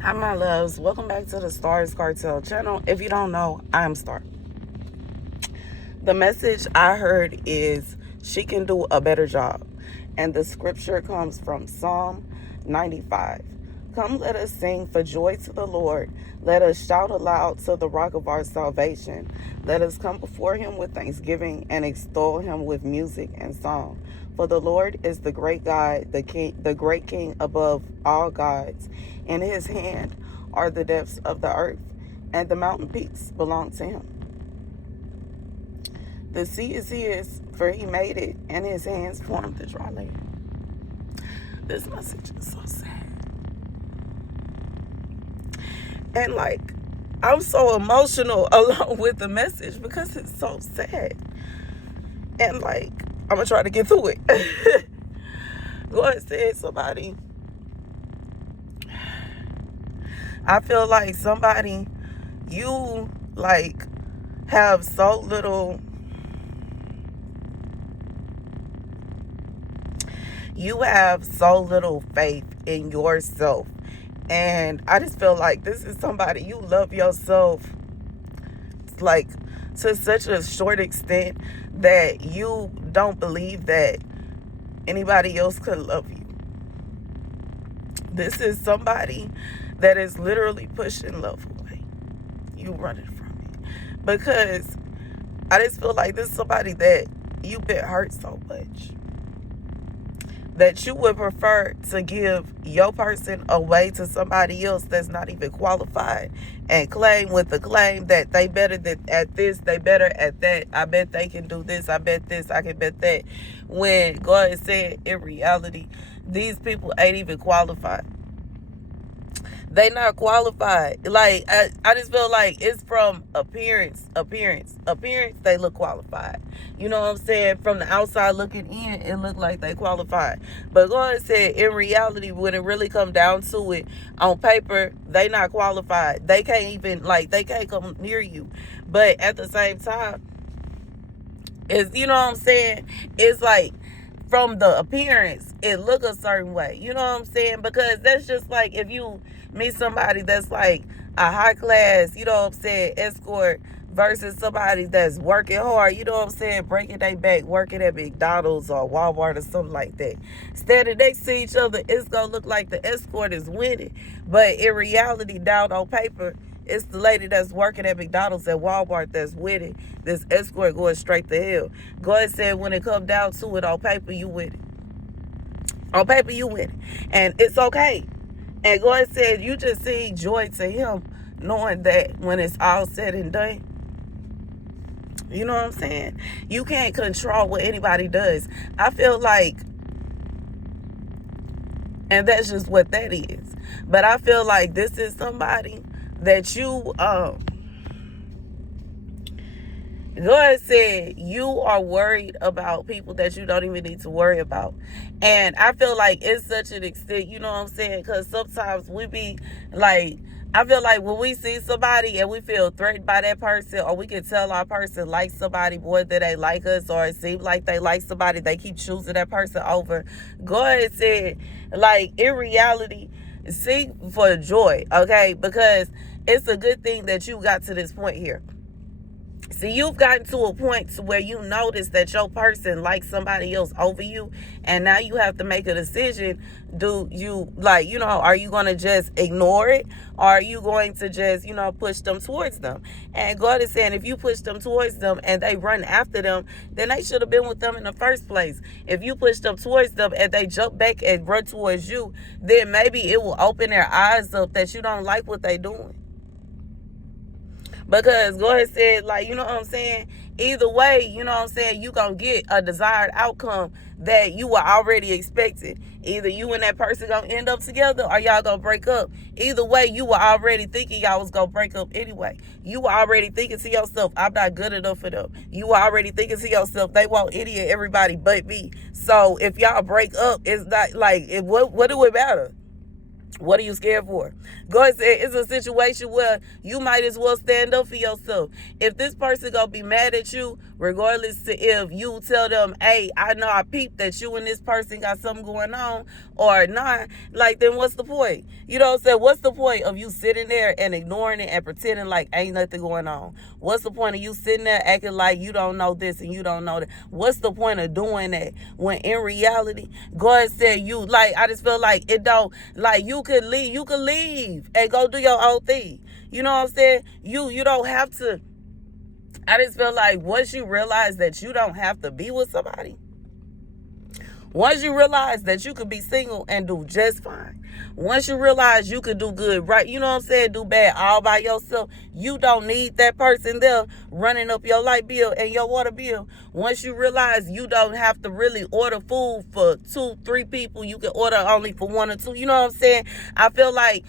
Hi, my loves. Welcome back to the Starscartel channel. If you don't know, I'm Star. The message I heard is she can do a better job. And the scripture comes from Psalm 95. Come, let us sing for joy to the Lord. Let us shout aloud to the rock of our salvation. Let us come before him with thanksgiving and extol him with music and song. For the Lord is the great God, the great King above all gods. In his hand are the depths of the earth, and the mountain peaks belong to him. The sea is his, for he made it, and his hands formed the dry land. This message is so sad. And I'm so emotional along with the message because it's so sad. And I'm going to try to get through it. God said somebody, I feel like somebody, you have so little, faith in yourself. And I just feel like this is somebody, you love yourself to such a short extent that you don't believe that anybody else could love you. This is somebody that is literally pushing love away. You running from it. Because I just feel like this is somebody that you've been hurt so much that you would prefer to give your person away to somebody else that's not even qualified and claim with the claim that they better at this, they better at that. I bet they can do this. I bet this. I can bet that. When God said in reality, these people ain't even qualified. They not qualified. I just feel like it's from appearance. They look qualified. You know what I'm saying? From the outside looking in, it look like they qualified. But God said in reality, when it really come down to it, on paper, they not qualified. They can't even, they can't come near you. But at the same time, it's, you know what I'm saying? It's from the appearance, it look a certain way. You know what I'm saying? Because that's just if you meet somebody that's a high class, you know what I'm saying, escort versus somebody that's working hard, you know what I'm saying, breaking their back, working at McDonald's or Walmart or something like that. Standing next to each other, it's going to look like the escort is winning. But in reality, down on paper, it's the lady that's working at McDonald's at Walmart that's winning. This escort going straight to hell. God said when it come down to it, on paper, you win it. On paper, you win it. And it's okay. And God said you just see joy to him knowing that when it's all said and done, you know what I'm saying? You can't control what anybody does. I feel and that's just what that is. But I feel like this is somebody that you, God said you are worried about people that you don't even need to worry about. And I feel like it's such an extent, you know what I'm saying? Because sometimes we be I feel like when we see somebody and we feel threatened by that person, or we can tell our person likes somebody more than they like us, or it seems like they like somebody, they keep choosing that person over. God said, in reality, sing for joy, okay? Because it's a good thing that you got to this point here. See, you've gotten to a point to where you notice that your person likes somebody else over you, and now you have to make a decision. Do you are you going to just ignore it, or are you going to just, push them towards them? And God is saying if you push them towards them and they run after them, then they should have been with them in the first place. If you push them towards them and they jump back and run towards you, then maybe it will open their eyes up that you don't like what they're doing. Because God said, you know what I'm saying? Either way, you know what I'm saying, you going to get a desired outcome that you were already expecting. Either you and that person going to end up together, or y'all going to break up. Either way, you were already thinking y'all was going to break up anyway. You were already thinking to yourself, I'm not good enough for them. You were already thinking to yourself, they want any and everybody but me. So if y'all break up, it's not what do it matter? What are you scared for? God said it's a situation where you might as well stand up for yourself. If this person gonna be mad at you regardless to if you tell them, hey, I know I peeped that you and this person got something going on or not, like, then what's the point? You know what I'm saying? What's the point of you sitting there and ignoring it and pretending like ain't nothing going on? What's the point of you sitting there acting like you don't know this and you don't know that? What's the point of doing that when in reality, God said you, like, I just feel like it don't, like, you could leave and go do your own thing. You know what I'm saying? You don't have to. I just feel like once you realize that you don't have to be with somebody, once you realize that you could be single and do just fine, once you realize you could do good, right, you know what I'm saying, do bad all by yourself, you don't need that person there running up your light bill and your water bill. Once you realize you don't have to really order food for 2-3 people, you can order only for 1 or 2, you know what I'm saying? I feel like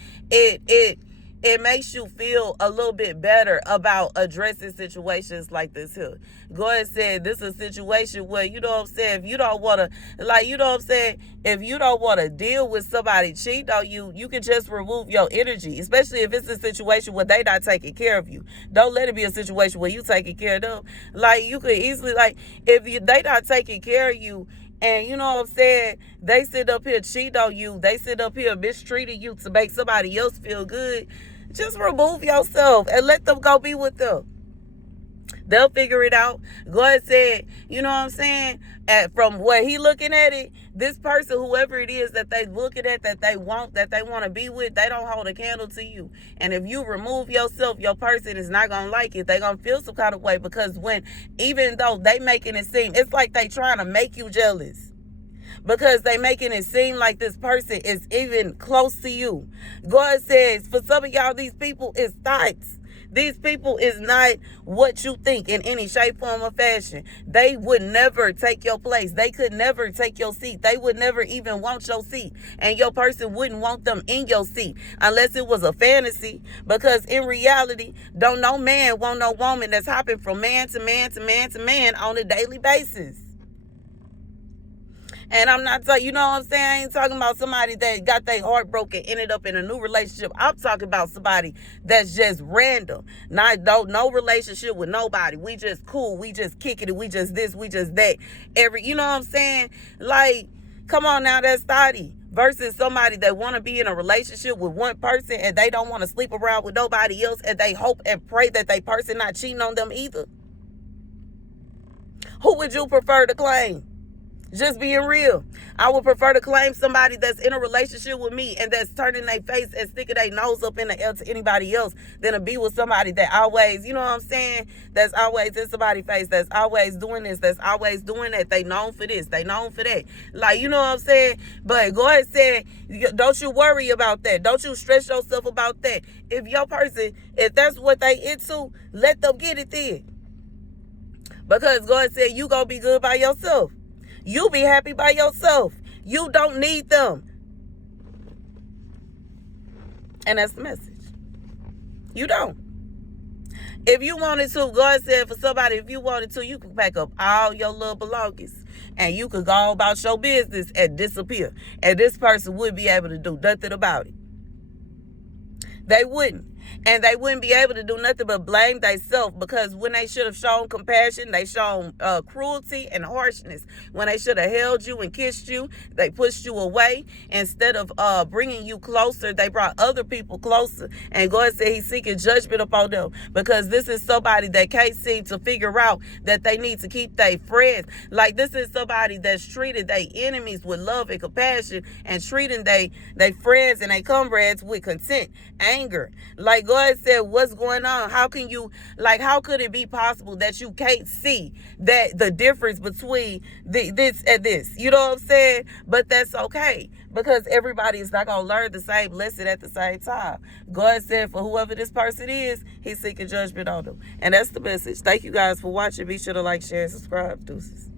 it makes you feel a little bit better about addressing situations like this here. God said this is a situation where, you know what I'm saying, if you don't want to, like, you know what I'm saying, if you don't want to deal with somebody cheating on you, you can just remove your energy, especially if it's a situation where they not taking care of you. Don't let it be a situation where you taking care of them. Like, you could easily, like, if they not taking care of you, and you know what I'm saying, they sit up here cheat on you, they sit up here mistreating you to make somebody else feel good, just remove yourself and let them go be with them. They'll figure it out. God said, you know what I'm saying, from where he looking at it, this person, whoever it is that they looking at, that they want to be with, they don't hold a candle to you. And if you remove yourself, your person is not going to like it. They going to feel some kind of way, because even though they making it seem, it's like they trying to make you jealous, because they making it seem like this person is even close to you. God says, for some of y'all, these people is thoughts. These people is not what you think in any shape, form, or fashion. They would never take your place. They could never take your seat. They would never even want your seat. And your person wouldn't want them in your seat unless it was a fantasy. Because in reality, don't no man want no woman that's hopping from man to man to man to man on a daily basis. And I'm not talking, you know what I'm saying? I ain't talking about somebody that got their heart broken, ended up in a new relationship. I'm talking about somebody that's just random. No relationship with nobody. We just cool. We just kicking it. We just this. We just that. You know what I'm saying? Like, come on now, that's thotty. Versus somebody that want to be in a relationship with one person and they don't want to sleep around with nobody else, and they hope and pray that they person not cheating on them either. Who would you prefer to claim? Just being real. I would prefer to claim somebody that's in a relationship with me and that's turning their face and sticking their nose up in the air to anybody else than to be with somebody that always, you know what I'm saying, that's always in somebody's face, that's always doing this, that's always doing that. They known for this, they known for that. Like, you know what I'm saying? But God said, don't you worry about that. Don't you stress yourself about that. If your person, if that's what they into, let them get it then. Because God said you gonna be good by yourself. You be happy by yourself. You don't need them. And that's the message. You don't. If you wanted to, God said for somebody, if you wanted to, you could pack up all your little belongings and you could go about your business and disappear. And this person would be able to do nothing about it. They wouldn't. And they wouldn't be able to do nothing but blame themselves, because when they should have shown compassion, they shown cruelty and harshness. When they should have held you and kissed you, they pushed you away. Instead of bringing you closer, they brought other people closer. And God said he's seeking judgment upon them, because this is somebody that can't seem to figure out that they need to keep their friends. Like, this is somebody that's treated their enemies with love and compassion, and treating their friends and their comrades with contempt, anger. Like, God said, what's going on? How can you, like, how could it be possible that you can't see that the difference between this and this? You know what I'm saying? But that's okay, because everybody is not going to learn the same lesson at the same time. God said for whoever this person is, he's seeking judgment on them. And that's the message. Thank you guys for watching. Be sure to like, share, and subscribe. Deuces.